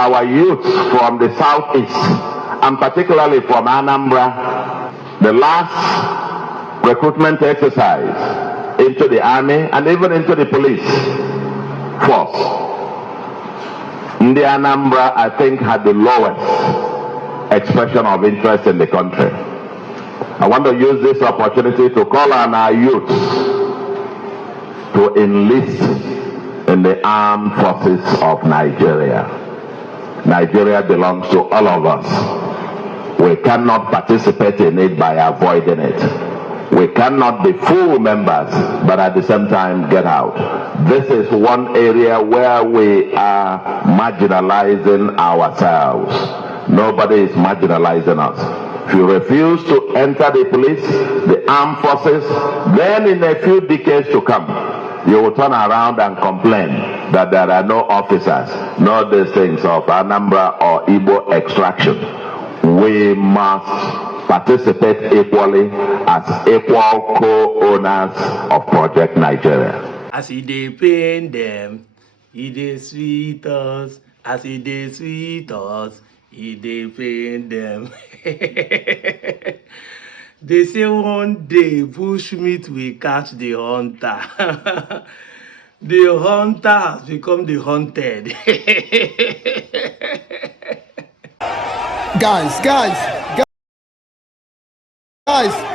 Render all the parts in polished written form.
our youth from the southeast, and particularly from Anambra, the last recruitment exercise into the army and even into the police force, the Anambra, I think, had the lowest expression of interest in the country. I want to use this opportunity to call on our youth to enlist in the armed forces of Nigeria. Nigeria belongs to all of us. We cannot participate in it by avoiding it. We cannot be full members, but at the same time get out. This is one area where we are marginalizing ourselves. Nobody is marginalizing us. If you refuse to enter the police, the armed forces, then in a few decades to come, you will turn around and complain that there are no officers, no these things of Anambra or Igbo extraction. We must participate equally as equal co-owners of Project Nigeria. As they pain them, they sweet us. As they sweet us, they pain them. They say one day bushmeat will catch the hunter. The hunter has become the hunted. Guys,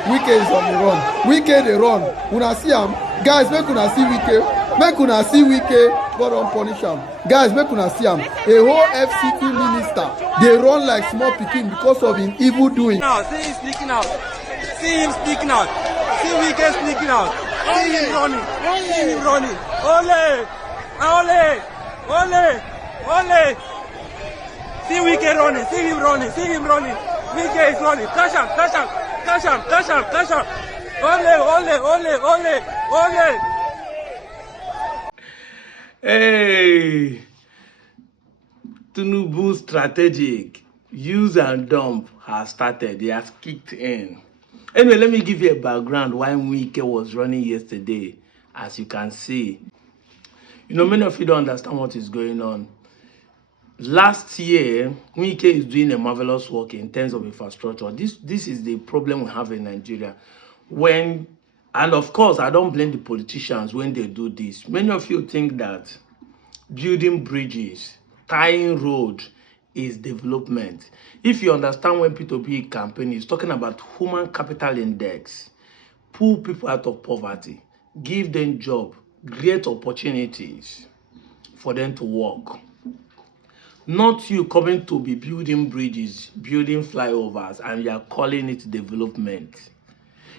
Wike is on the run. Wike dey run. Una see am. Guys, make una see Wike. Make una see Wike. God don punish am. Guys, make una see am. A whole FCT minister dey run like small pikin because of him evil doing. Now, see him sneaking out. See him sneaking out. See Wike sneaking out. See him running. See him running. Ole! Ole! Ole! Ole! See Wike running. See him running. See him running. Wike is running. Catch him. Catch him. Catch him. Catch him. Catch him. Ole! Ole! Ole! Ole! Ole! Hey! Tinubu strategic use and dump has started. He has kicked in. Anyway, let me give you a background why Wike was running yesterday. As you can see, many of you don't understand what is going on. Last year, Wike is doing a marvelous work in terms of infrastructure. This is the problem we have in Nigeria. And of course, I don't blame the politicians when they do this. Many of you think that building bridges, tying road is development. If you understand when P2P campaign is talking about human capital index, pull people out of poverty, give them job, create opportunities for them to work. Not you coming to be building bridges, building flyovers, and you are calling it development.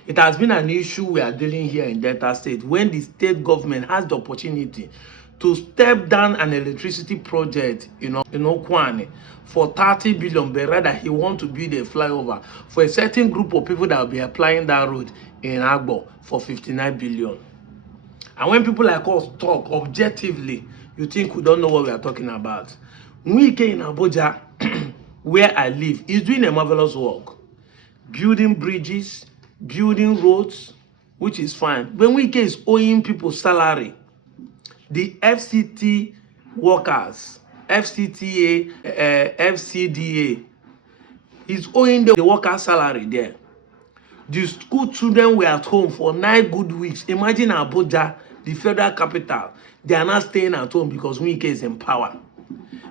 It has been an issue we are dealing here in Delta State when the state government has the opportunity to step down an electricity project in Okwane for 30 billion, but rather he wants to build a flyover for a certain group of people that will be applying that road in Agbo for 59 billion. And when people like us talk objectively, you think we don't know what we are talking about. Wike in Abuja, where I live, is doing a marvelous work. Building bridges, building roads, which is fine. When Wike is owing people salary, the FCT workers, FCTA, FCDA, is owing the worker salary there. The school children were at home for 9 good weeks. Imagine Abuja, the federal capital. They are not staying at home because Wike is in power.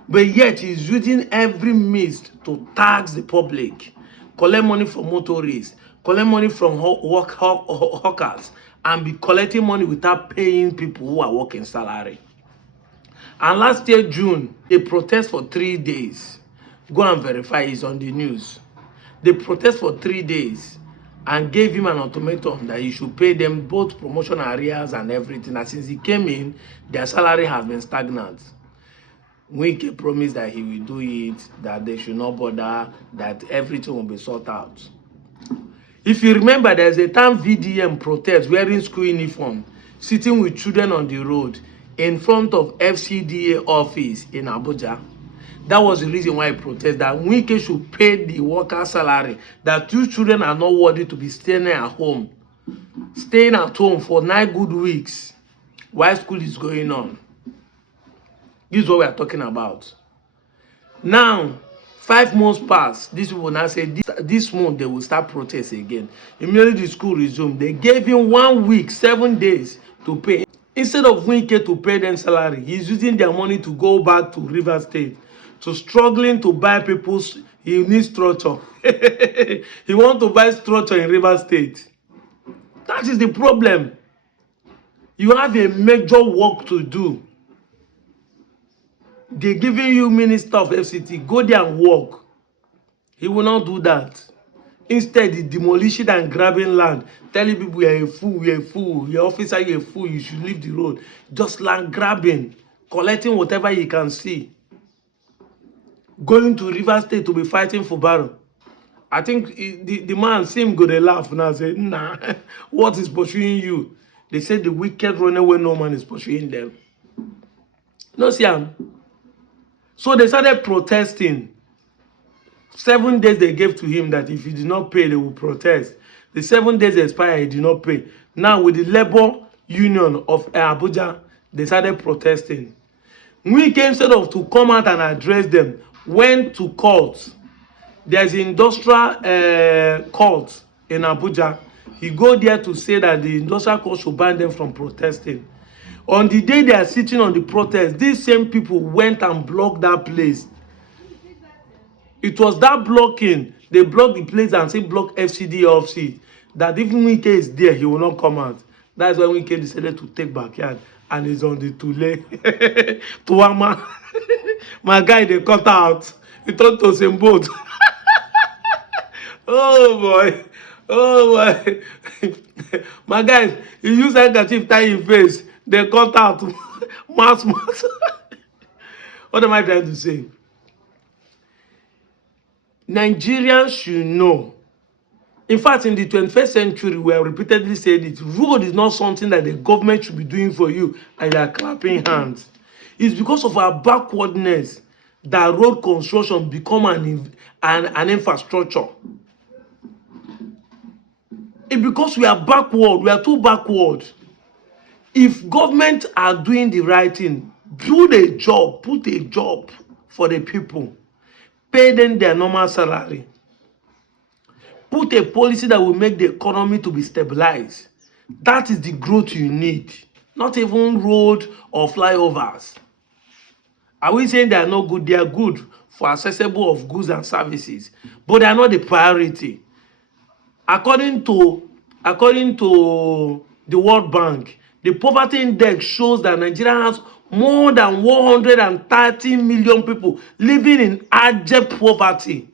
But yet he's using every means to tax the public, collect money from motorists, collect money from hawkers, and be collecting money without paying people who are working salary. And last year, June, a protest for 3 days. Go and verify, it's on the news. They protest for 3 days and gave him an ultimatum that he should pay them both promotion arrears and everything. And since he came in, their salary has been stagnant. Wike promised that he will do it, that they should not bother, that everything will be sorted out. If you remember, there's a time VDM protest wearing school uniform, sitting with children on the road in front of FCDA office in Abuja. That was the reason why I protest, that Wike should pay the worker salary, that 2 children are not worthy to be staying at home for 9 good weeks while school is going on. This is what we are talking about. Now, 5 months pass. These people now say this month they will start protest again. Immediately the school resumed. They gave him 1 week, 7 days to pay. Instead of Wike to pay them salary, he's using their money to go back to River State, to struggling to buy people's. He needs structure. He want to buy structure in River State. That is the problem. You have a major work to do. They're giving you Minister of FCT. Go there and work. He will not do that. Instead, he's demolishing and grabbing land, telling people you're a fool, you're a fool, your officer, you're a fool, you should leave the road. Just land grabbing, collecting whatever he can see. Going to River State to be fighting for Barrow. I think the man seemed good to laugh now. Say, nah, what is pursuing you? They said the wicked run away, no man is pursuing them. No, see, so they started protesting. 7 days they gave to him that if he did not pay, they will protest. The 7 days expired, he did not pay. Now with the labor union of Abuja, they started protesting. Wike, instead of to come out and address them, went to court. There's an industrial court in Abuja. He go there to say that the industrial court should ban them from protesting. On the day they are sitting on the protest, these same people went and blocked that place. It was that blocking, they blocked the place and say block FCD off seat. That if Wike is there, he will not come out. That's why Wike decided to take backyard and he's on the Tule. Tuama. My guy, they cut out. He turned to same boat. Oh boy. Oh boy. My guys, he used handkerchief tie his face. They cut out. Mass. What am I trying to say? Nigerians should know. In fact, in the 21st century, we have repeatedly said it. Road is not something that the government should be doing for you and you are clapping hands. It's because of our backwardness that road construction become an infrastructure. It's because we are backward. We are too backward. If government are doing the right thing, do a job, put a job for the people. Pay them their normal salary. Put a policy that will make the economy to be stabilized. That is the growth you need. Not even road or flyovers. Are we saying they are not good? They are good for accessible of goods and services. But they are not the priority. According to the World Bank, the poverty index shows that Nigeria has more than 130 million people living in abject poverty.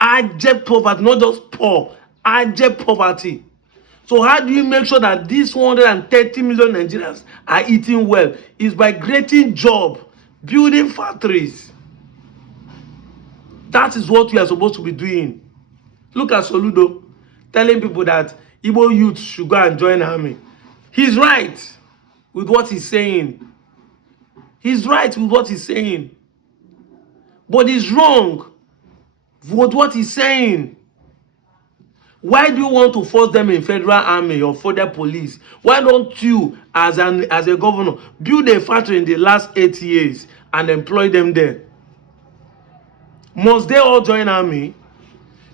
Abject poverty, not just poor, abject poverty. So how do you make sure that these 130 million Nigerians are eating well? Is by creating jobs, building factories. That is what we are supposed to be doing. Look at Soludo telling people that Igbo youth should go and join army. He's right with what he's saying. He's right with what he's saying. But he's wrong with what he's saying. Why do you want to force them in federal army or federal police? Why don't you, as a governor, build a factory in the last 8 years and employ them there? Must they all join army?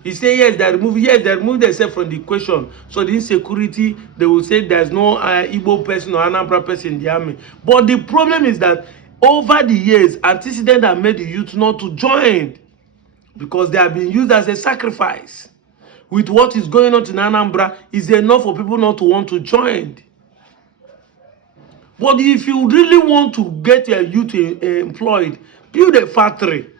He say yes, they remove themselves from the equation. So the insecurity, they will say there's no Igbo person or Anambra person in the army. But the problem is that over the years, antecedents have made the youth not to join because they have been used as a sacrifice. With what is going on in Anambra, is enough for people not to want to join. But if you really want to get your youth employed, build a factory.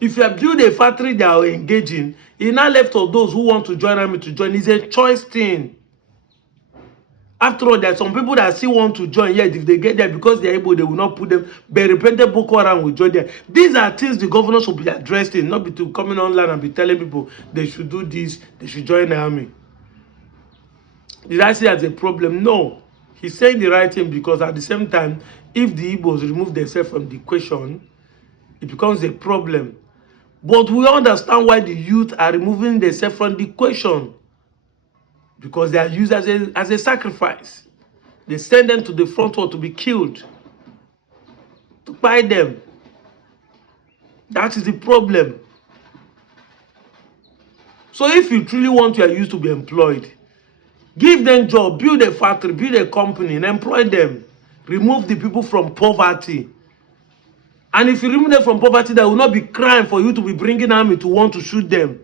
If you build a factory they are engaging, it's not left of those who want to join army to join. It's a choice thing. After all, there are some people that still want to join, yet if they get there because they are able, they will not put them. But repentant Boko Haram will join there. These are things the governor should be addressing, not be to coming online and be telling people they should do this, they should join the army. Did I say as a problem? No. He's saying the right thing because at the same time, if the Igbos remove themselves from the equation, it becomes a problem. But we understand why the youth are removing themselves from the equation. Because they are used as a sacrifice. They send them to the front wall to be killed. To buy them. That is the problem. So if you truly want your youth to be employed, give them job, build a factory, build a company, and employ them. Remove the people from poverty. And if you remove them from poverty, there will not be crime for you to be bringing army to want to shoot them.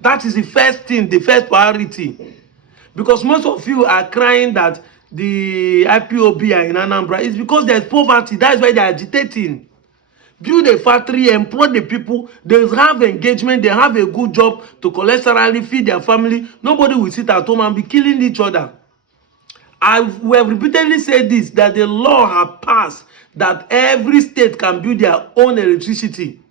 That is the first thing, the first priority. Because most of you are crying that the IPOB are in Anambra. It's because there's poverty. That's why they're agitating. Build a factory, employ the people. They have engagement. They have a good job to collect salary, feed their family. Nobody will sit at home and be killing each other. We have repeatedly said this, that the law has passed that every state can build their own electricity.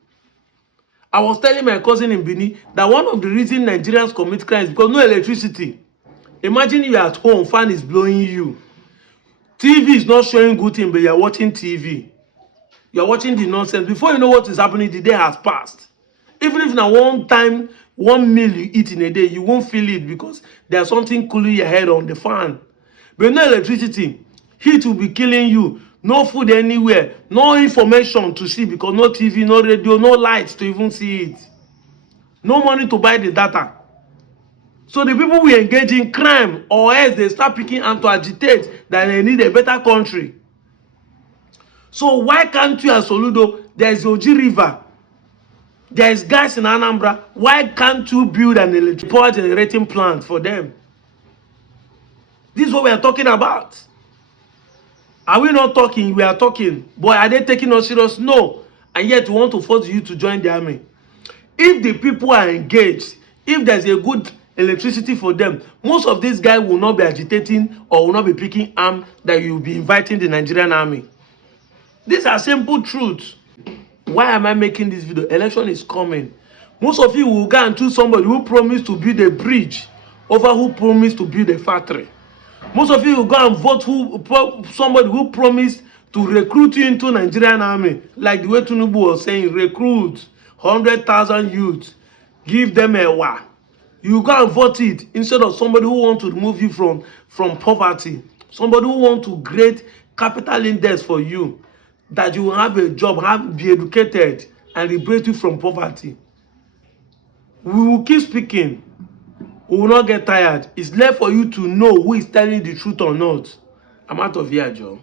I was telling my cousin in Benin that one of the reasons Nigerians commit crimes is because no electricity. Imagine you are at home, fan is blowing you. TV is not showing good thing, but you are watching TV. You are watching the nonsense. Before you know what is happening, the day has passed. Even if now one meal you eat in a day, you won't feel it because there's something cooling your head on the fan. But no electricity, heat will be killing you. No food anywhere, no information to see because no TV, no radio, no lights to even see it. No money to buy the data. So the people will engage in crime, or else they start picking and to agitate that they need a better country. So why can't you at Soludo, there's Oji River, there's gas in Anambra, why can't you build an electric power generating plant for them? This is what we are talking about. Are we not talking? We are talking. Boy, are they taking us serious? No. And yet we want to force you to join the army. If the people are engaged, if there's a good electricity for them, most of these guys will not be agitating or will not be picking arms that you will be inviting the Nigerian army. These are simple truths. Why am I making this video? Election is coming. Most of you will go and choose somebody who promised to build a bridge over who promised to build a factory. Most of you will go and vote somebody who promised to recruit you into Nigerian army. Like the way Tinubu was saying, recruit 100,000 youths, give them a wa. You go and vote it instead of somebody who wants to remove you from poverty. Somebody who wants to create capital index for you, that you will have a job, be educated, and liberate you from poverty. We will keep speaking. We will not get tired. It's left for you to know who is telling the truth or not. I'm out of here, Joe.